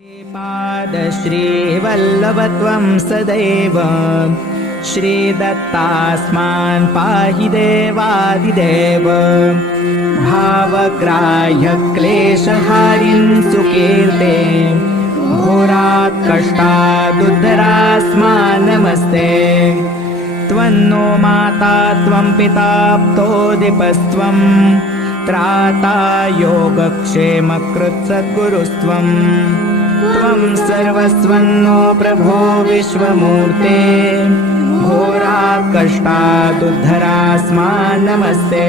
श्रीपादश्रीवल्लभत्वं सदैव श्रीदत्तास्मान् पाहि देवादिदेव भावग्राह्यक्लेशहारिन् सुकीर्ते घोरात् कष्टादुद्धरास्मान् नमस्ते त्वन्नो माता त्वं पिता प्तोदिपस्त्वं त्राता योगक्षेमकृत् सद्गुरुस्त्वं त्वं सर्वस्वन्नो प्रभो विश्वमूर्ते घोरात् कष्टादुद्धरास्मान् नमस्ते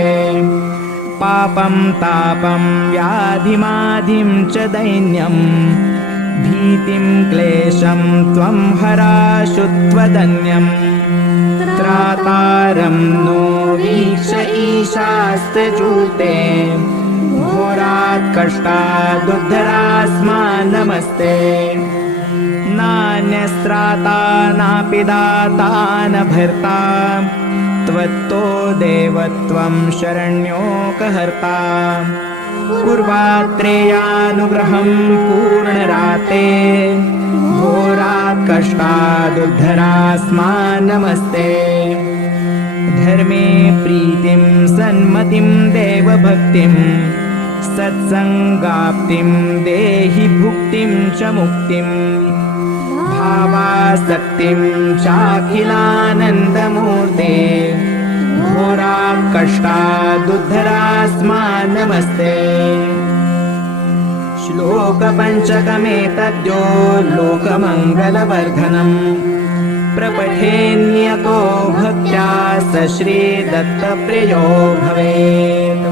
पापं तापं व्याधिमाधिं च दैन्यं भीतिं क्लेशं त्वं हराशु त्वदन्यम् त्रातारं नो वीक्ष ईशास्तचूते घोरात् कष्टादुद्धरास्मान् नमस्ते नान्यस्त्राता नापि दाता न भर्ता त्वत्तो देवत्वं शरण्योकहर्ता पूर्वात्रेयानुग्रहं पूर्णराते घोरात् कष्टादुद्धरास्मान् नमस्ते धर्मे प्रीतिं सन्मतिं देवभक्तिं सत्सङ्गाप्तिं देहि भुक्तिं च मुक्तिं भावासक्तिं चाखिलानन्दमूर्ते घोरात् कष्टादुद्धरास्मान् नमस्ते श्लोकपञ्चकमेतद्यो लोकमङ्गलवर्धनम् प्रपठेन्यको भक्त्या स श्रीदत्तप्रियो भवेत्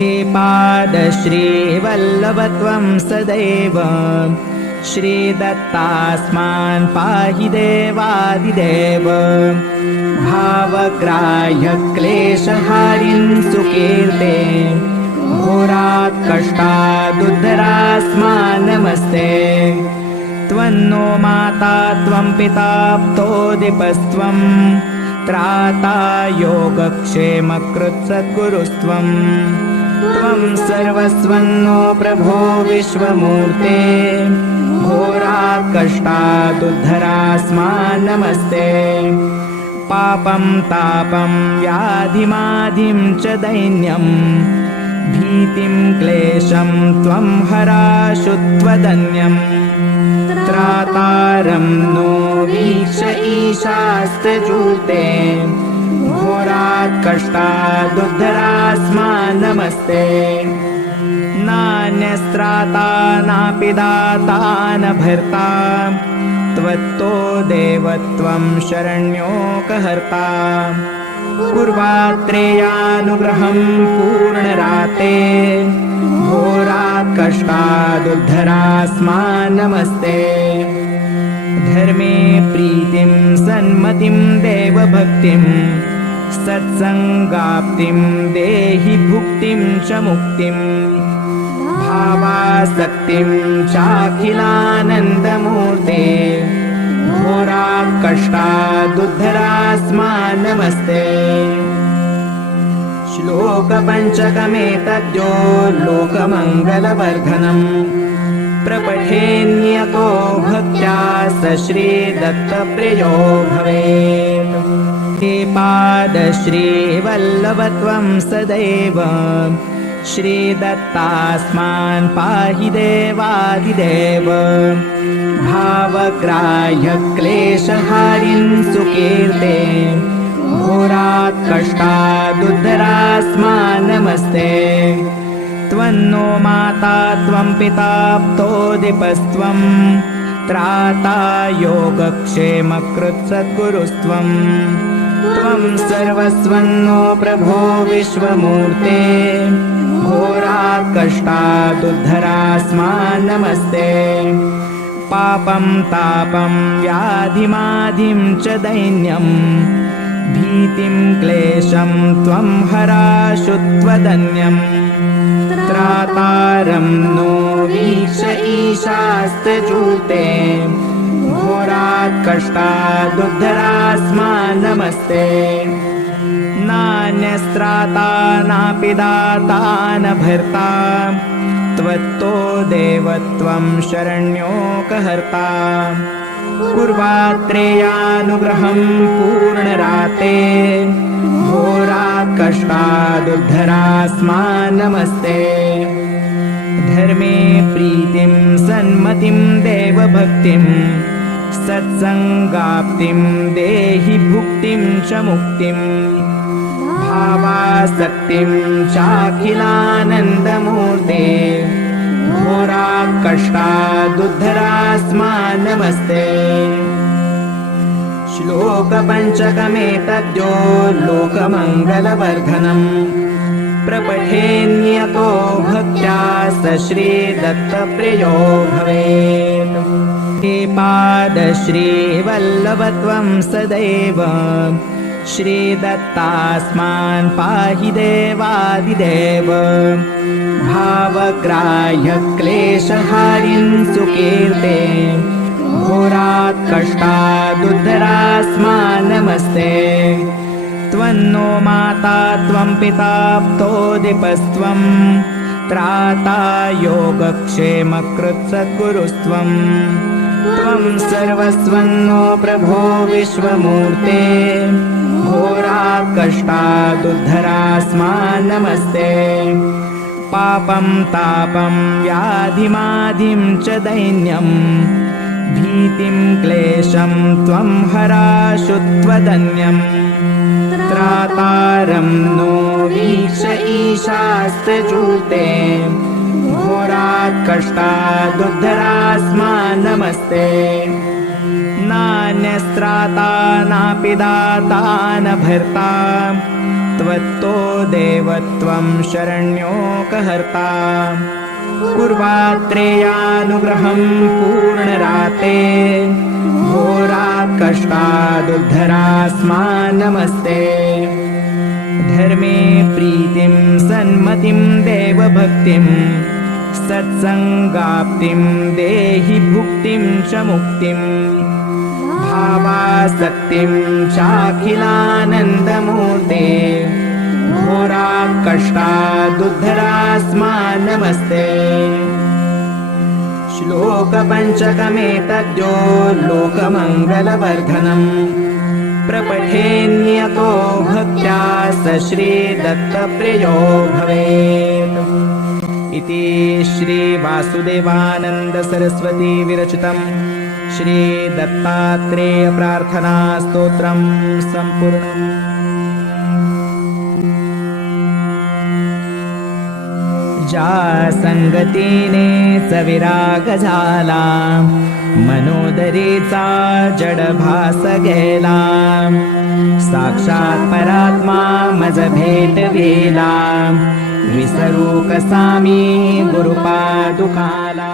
श्रीपादश्रीवल्लभत्वं सदैव श्रीदत्तास्मान् पाहि देवादिदेव भावग्राह्यक्लेशहारिन् सुकीर्ते घोरात् कष्टादुद्धरास्मान् नमस्ते त्वन्नो माता त्वं पिता प्तोदिपस्त्वं त्राता योगक्षेमकृत् सद्गुरुस्त्वं त्वं सर्वस्वन्नो प्रभो विश्वमूर्ते घोरात् कष्टादुद्धरास्मान् नमस्ते पापं तापं व्याधिमाधिं च दैन्यं भीतिं क्लेशं त्वं हराशु त्वदन्यम् त्रातारं नो वीक्ष ईशास्तचूते घोरात् कष्टादुद्धरास्मान् नमस्ते नान्यस्त्राता नापि दाता न भर्ता त्वत्तो देवत्वं शरण्योकहर्ता पूर्वात्रेयानुग्रहं पूर्णराते घोरात् कष्टादुद्धरास्मान् नमस्ते धर्मे प्रीतिं सन्मतिं देवभक्तिं सत्सङ्गाप्तिं देहि भुक्तिं च मुक्तिं भावासक्तिं चाखिलानन्दमूर्ते घोरात् कष्टादुद्धरास्मान् नमस्ते श्लोकपञ्चकमेतद्यो लोकमङ्गलवर्धनम् प्रपठेन्यको भक्त्या स श्रीदत्तप्रियो भवेत् श्रीपादश्रीवल्लभत्वं सदैव श्रीदत्तास्मान् पाहि देवादिदेव भावग्राह्यक्लेशहारिन् सुकीर्ते घोरात् कष्टादुद्धरास्मान् नमस्ते त्वन्नो माता त्वं पिता प्तोदिपस्त्वं त्राता योगक्षेमकृत् सद्गुरुस्त्वं त्वं सर्वस्वन्नो प्रभो विश्वमूर्ते घोरात् कष्टादुद्धरास्मान् नमस्ते पापं तापं व्याधिमाधिं च दैन्यं भीतिं क्लेशं त्वं हराशु त्वदन्यम् त्रातारं नो वीक्ष ईशास्तचूते घोरात् कष्टादुद्धरास्मान् नमस्ते नान्यस्त्राता नापि दाता न भर्ता त्वत्तो देवत्वं शरण्योकहर्ता कुर्वात्रेयानुग्रहं पूर्णराते घोरात् कष्टादुद्धरास्मान् नमस्ते धर्मे प्रीतिं सन्मतिं देवभक्तिं सत्सङ्गाप्तिं देहि भुक्तिं च मुक्तिं भावासक्तिं चाखिलानन्दमूर्ते घोरात् कष्टादुद्धरास्मान् नमस्ते श्लोकपञ्चकमेतद्यो लोकमङ्गलवर्धनम् प्रपठेन्यतो भक्त्या स श्रीदत्तप्रियो भवेत् हे पादश्रीवल्लभत्वं सदैव श्रीदत्तास्मान् पाहि देवादिदेव भावग्राह्य क्लेशहारिं सुकीर्ते घोरात् कष्टादुद्धरास्मान् नमस्ते त्वन्नो माता त्वं पिता प्तोदिपस्त्वं त्राता योगक्षेमकृत्सद्गुरुस्त्वं त्वं सर्वस्वन्नो प्रभो विश्वमूर्ते घोरात् कष्टादुद्धरास्मान् नमस्ते पापं तापं व्याधिमाधिं च दैन्यं भीतिं क्लेशं त्वं हराशु त्वदन्यम् त्रातारं नो वीक्ष ईशास्त्रजूते घोरात् कष्टादुद्धरास्मान् नमस्ते नान्यस्त्राता नापि दाता न भर्ता त्वत्तो देवत्वं शरण्योकहर्ता कुर्वात्रेयानुग्रहं पूर्णराते घोरात् कष्टादुद्धरास्मान् नमस्ते धर्मे प्रीतिं सन्मतिं देवभक्तिं सत्सङ्गाप्तिं देहि भुक्तिं च मुक्तिं भावासक्तिं चाखिलानन्दमूर्ते घोरात् कष्टादुद्धरास्मान् नमस्ते श्लोकपञ्चकमेतद्यो लोकमङ्गलवर्धनम् प्रपठेन्यतो भक्त्या स श्रीदत्तप्रियो भवेत् इति श्रीवासुदेवानन्दसरस्वती विरचितं श्रीदत्तात्रेयप्रार्थनास्तोत्रं सम्पूर्णम् ज्या संगतीने सविराग झाला मनोदरीचा जडभास गेला साक्षात परात्मा मज भेटविला विसरू कसा मी गुरुपादुकाला।